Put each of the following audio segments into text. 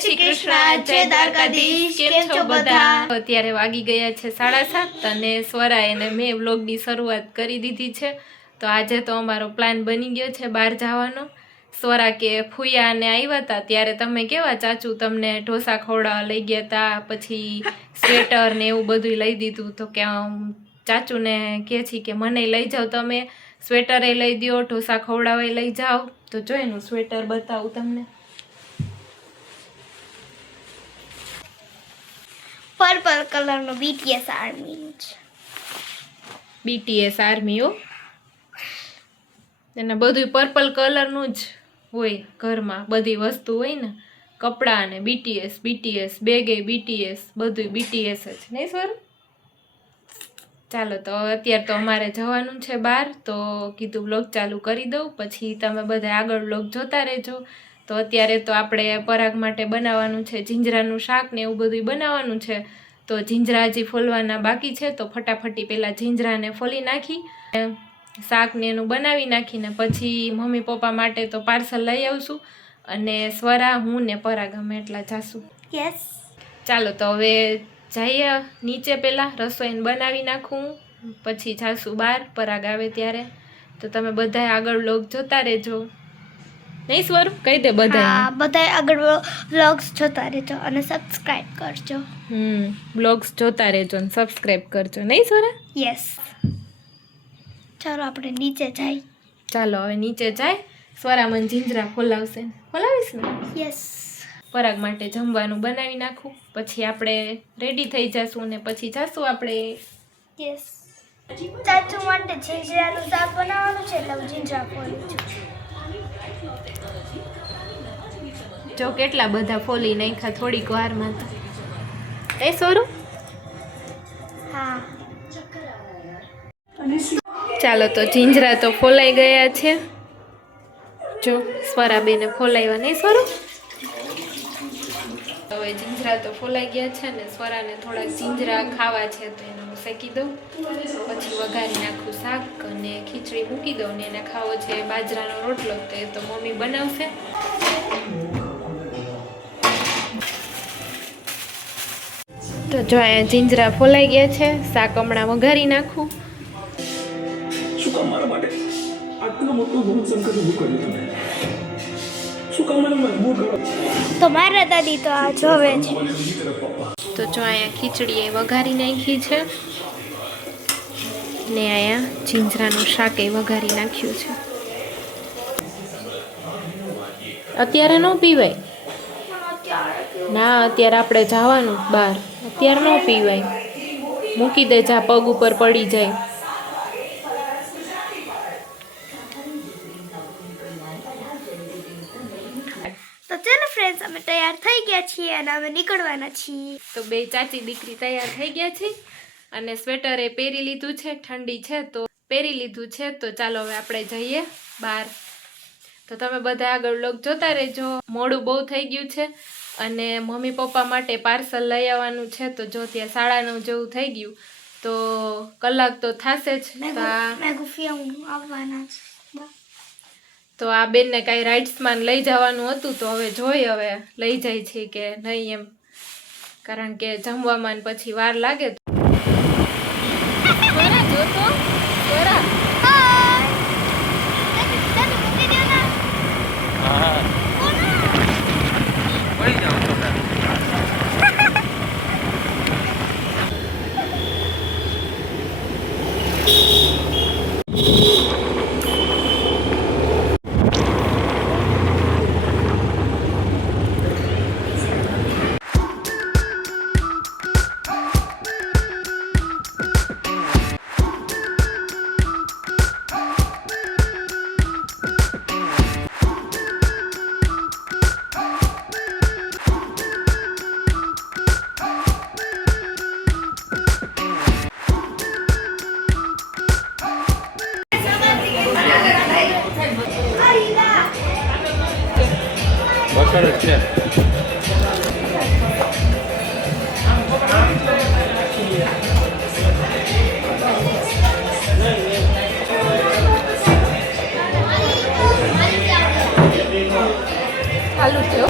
શ્રી કૃષ્ણ, જય દ્વારકાધીશ. કેમ છો બધા? અત્યારે વાગી ગયા છે 7:30 અને સ્વરા એને મેં વ્લોગની શરૂઆત કરી દીધી છે. તો આજે તો અમારો પ્લાન બની ગયો છે બહાર જવાનો. સ્વરા કે ફુયાને આવ્યા હતા ત્યારે તમે કેવા ચાચુ તમને ઢોસા ખવડાવવા લઈ ગયા હતા, પછી સ્વેટર ને એવું બધું લઈ દીધું. તો કે ચાચુને કહે છે કે મને લઈ જાઓ, તમે સ્વેટરે લઈ દો, ઢોસા ખવડાવવા લઈ જાઓ. તો જો એનું સ્વેટર બતાવું તમને. પર્પલ કલરનો BTS આર્મી છે. BTS આર્મી હો. એને બધું પર્પલ કલરનું જ હોય ઘરમાં, બધી વસ્તુ હોય ને, કપડાં ને BTS બેગે BTS, બધું BTS જ નહીં સર? ચાલો તો અત્યારે તો અમારે જવાનું છે બહાર, તો કીધું વ્લોગ ચાલુ કરી દઉં, પછી તમે બધા આગળ વ્લોગ જોતા રહેજો. તો અત્યારે તો આપણે પરાગ માટે બનાવવાનું છે જીંજરાનું શાક ને એવું બધું બનાવવાનું છે. તો જીંજરા હજી ફોલવાના બાકી છે, તો ફટાફટી પહેલાં જીંજરાને ફોલી નાખી શાક ને એનું બનાવી નાખીને પછી મમ્મી પપ્પા માટે તો પાર્સલ લઈ આવશું, અને સ્વરા હું ને પરાગ અમે એટલા જાશું. યસ. ચાલો તો હવે જઈએ નીચે, પહેલાં રસોઈને બનાવી નાખું, પછી જાશું બહાર પરાગ આવે ત્યારે. તો તમે બધા આગળ વ્લોગ જોતા રહેજો. નહીં સ્વર કહી દે બધા. બધા આગળ વ્લોગ્સ જોતા રહેજો અને સબસ્ક્રાઇબ કરજો. વ્લોગ્સ જોતા રહેજો અને સબસ્ક્રાઇબ કરજો. નહીં સ્વર? યસ. ચાલો આપણે નીચે જઈએ. ચાલો હવે નીચે જાય. સ્વરા મને જીંજરા ખોલાવશે. ખોલાવીશ ને? યસ. પરાગ માટે જમવાનું બનાવી નાખું, પછી આપણે રેડી થઈ જશું ને પછી જાશું આપણે. યસ. ચાચુ માટે જીંજરાનું શાક બનાવવાનું છે એટલે હું જીંજરા ફોલું છું. જો કેટલા બધા ફોલી નાખ્યા થોડીક વારમાં તો. એ સોરું? હા. ચાલો તો જીંજરા તો ફોલાઈ ગયા છે. જો સ્વરાબેને ફોલાવ્યા. નહીં સ્વરું? હવે જીંજરા તો ફોલાઈ ગયા છે ને સ્વરાને થોડાક જીંજરા ખાવા છે, તો એને હું શેકી દઉં, પછી વઘારી નાખું શાક અને ખીચડી મૂકી દઉં. ને એને ખાવો છે બાજરાનો રોટલો, તો એ તો મમ્મી બનાવશે. તો જો અહીંયા જીંજરા ફોલાઈ ગયા છે, શાક હમણાં વઘારી નાખું. શું કામ મારા માટે આટલું મોટું ગુરુ સંકટ ઊભું કર્યું તમે? શું કામ મને મજબૂર કરો? તો મારા દાદી તો આ જોવે છે. તો જો અહીંયા ખીચડી એ વઘારી નાખી છે, ને અહીંયા જીંજરાનું શાક એ વઘારી નાખ્યું છે. અત્યારે ન પીવાય ના, અત્યારે આપણે જવાનું બહાર, અત્યારે ન પીવાય. મૂકી દે, જા પગ ઉપર પડી જાય. તો ચાલો ફ્રેન્ડ્સ, અમે તૈયાર થઈ ગયા છીએ અને અમે નીકળવાના છીએ. તો બે ચાચી દીકરી તૈયાર થઈ ગયા છે અને સ્વેટર એ પહેરી લીધું છે, ઠંડી છે તો પહેરી લીધું છે. તો ચાલો હવે આપણે જઈએ બહાર. તો તમે બધા આગળ વ્લોગ જોતા રહેજો. મોડું બહુ થઈ ગયું છે અને મમ્મી પપ્પા માટે પાર્સલ લઈ આવવાનું છે. તો જો ત્યાં 9:30 જેવું થઈ ગયું, તો કલાક તો થશે જ. તો આ બેનને કાંઈ રાઇડ્સમાં લઈ જવાનું હતું, તો હવે જોઈ હવે લઈ જાય છે કે નહીં એમ, કારણ કે જમવામાં પછી વાર લાગે. બકર છે. ચાલુ થયો.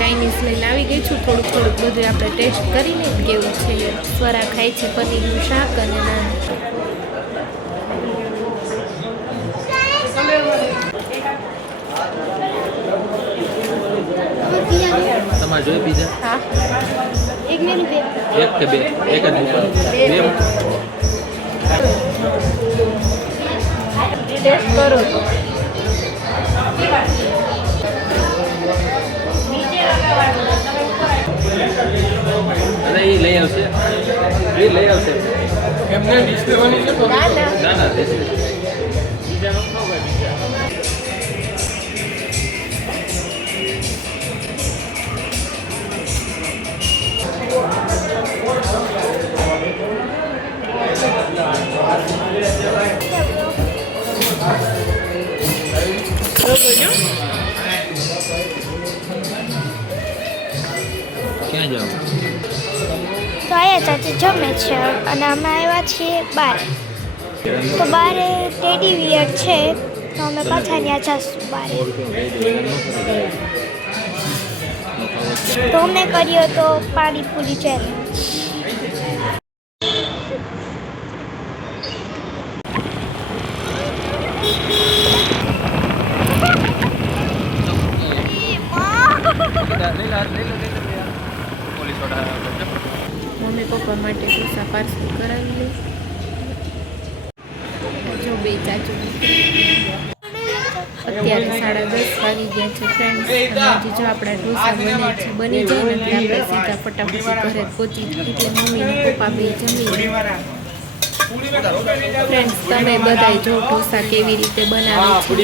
ચાઇનીઝ લઈને આવી ગઈ છું. થોડુંક બધું આપણે ટેસ્ટ કરીને કેવું છે. સ્વરા ખાય છે પનીરનું શાક અને નાન. તમારે જોઈએ પીઝા? હા, એક ને બે. એક કે બે? એક જ ટેસ્ટ કરો તો. અરે એ લઈ આવશે, એમને ડિશ લેવાની છે. ના ના ક્યાં જાવ? તો આયા ચાચી જમે છે અને અમે આવ્યા છીએ બહાર. તો બારે ટેડી વિયર છે તો અમે પાછા ત્યાં જઈશું બારે. તો અમે કર્યો તો પાણીપુરી ચેલેન્જ. મમ્મી પપ્પા માટે ઢોસા પાર્સલ કરાવી લે. જો બે ચાચુ અત્યારે 10:30 વાગી ગયા છે ફ્રેન્ડ્સ. હજી જો આપણા ઢોસા બની જાય ને એટલે આપણે સીધા ફટાફટ ઘરે પહોંચી એટલે મમ્મી ને પપ્પા બે જમી. ફ્રેન્ડ્સ તમે બધા જો ઢોસા કેવી રીતે બનાવે છે.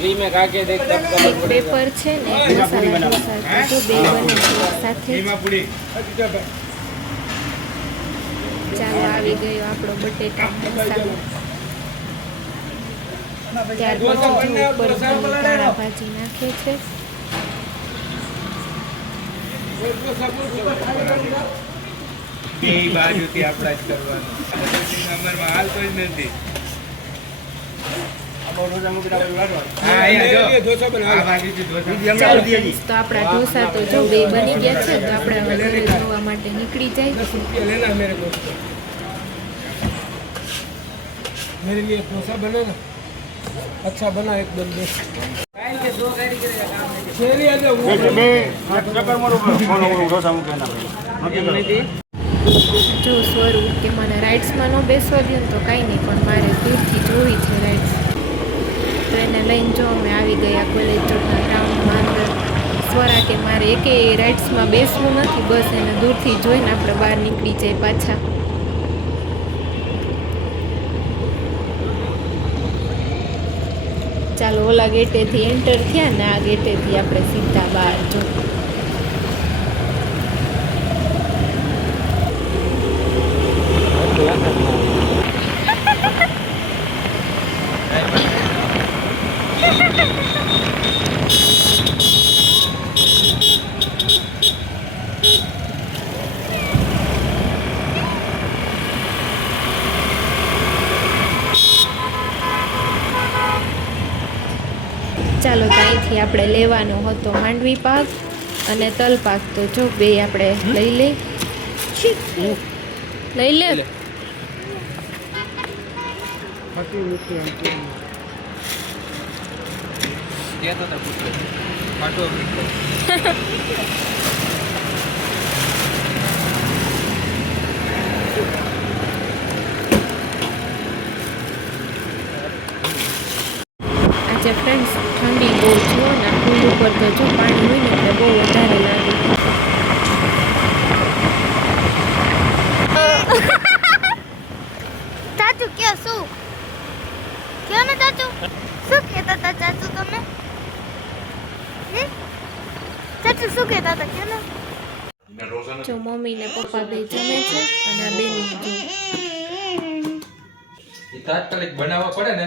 એક પેપર છે ને એક મસાલા ઢોસા તો બે બને છે સાથે. ચાલો આવી ગયો આપણો બટેટા મસાલો. ત્યાર પછી ઉપર ધાણા ભાજી નાખે છે. બે બાજુથી આપણા જ કરવાનું. અમારમાં હાલ તો જ નથી. ચાલો તો આપણા ઢોસા તો જો બે બની ગયા છે. તો આપણે હવે ઘરે જવા માટે નીકળી જાય. मेरे लिए डोसा बना ना अच्छा बना एकदम बेस्ट. જો સ્વરૂપ કે મને રાઇડ્સમાં ન બેસવા દે તો કાંઈ નહીં, પણ મારે દૂરથી જોવી છે રાઇડ્સ. તો એને લઈને જો અમે આવી ગયા કોલેજ ચોકના ગ્રાઉન્ડમાં અંદર. સ્વરા કે મારે એકેય રાઇડ્સમાં બેસવું નથી, બસ એને દૂરથી જોઈને આપણે બહાર નીકળી જાય પાછા. ચાલો ઓલા ગેટેથી એન્ટર થયા ને આ ગેટેથી આપણે સીધા બહાર જો. ચાલો તો અહીંથી આપણે લેવાનો હતો માંડવી પાક અને તલ પાક. તો જો બે આપણે લઈ લે. આજે ફ્રેન્ડ્સ ઠંડી બહુ જુઓ ને પુલ ઉપર તો જો પાણી હોય ને એટલે બહુ વધારે લાગે. ચાચુ કે શું કયો ને ચાચુ શું કહેતા હતા ચાચુ તમે ચાચુ શું કહેતા હતા કે ને જો મમ્મી ને પપ્પા બે જમે છે અને આ બેન જો એ તાત્કાલિક બનાવવા પડે ને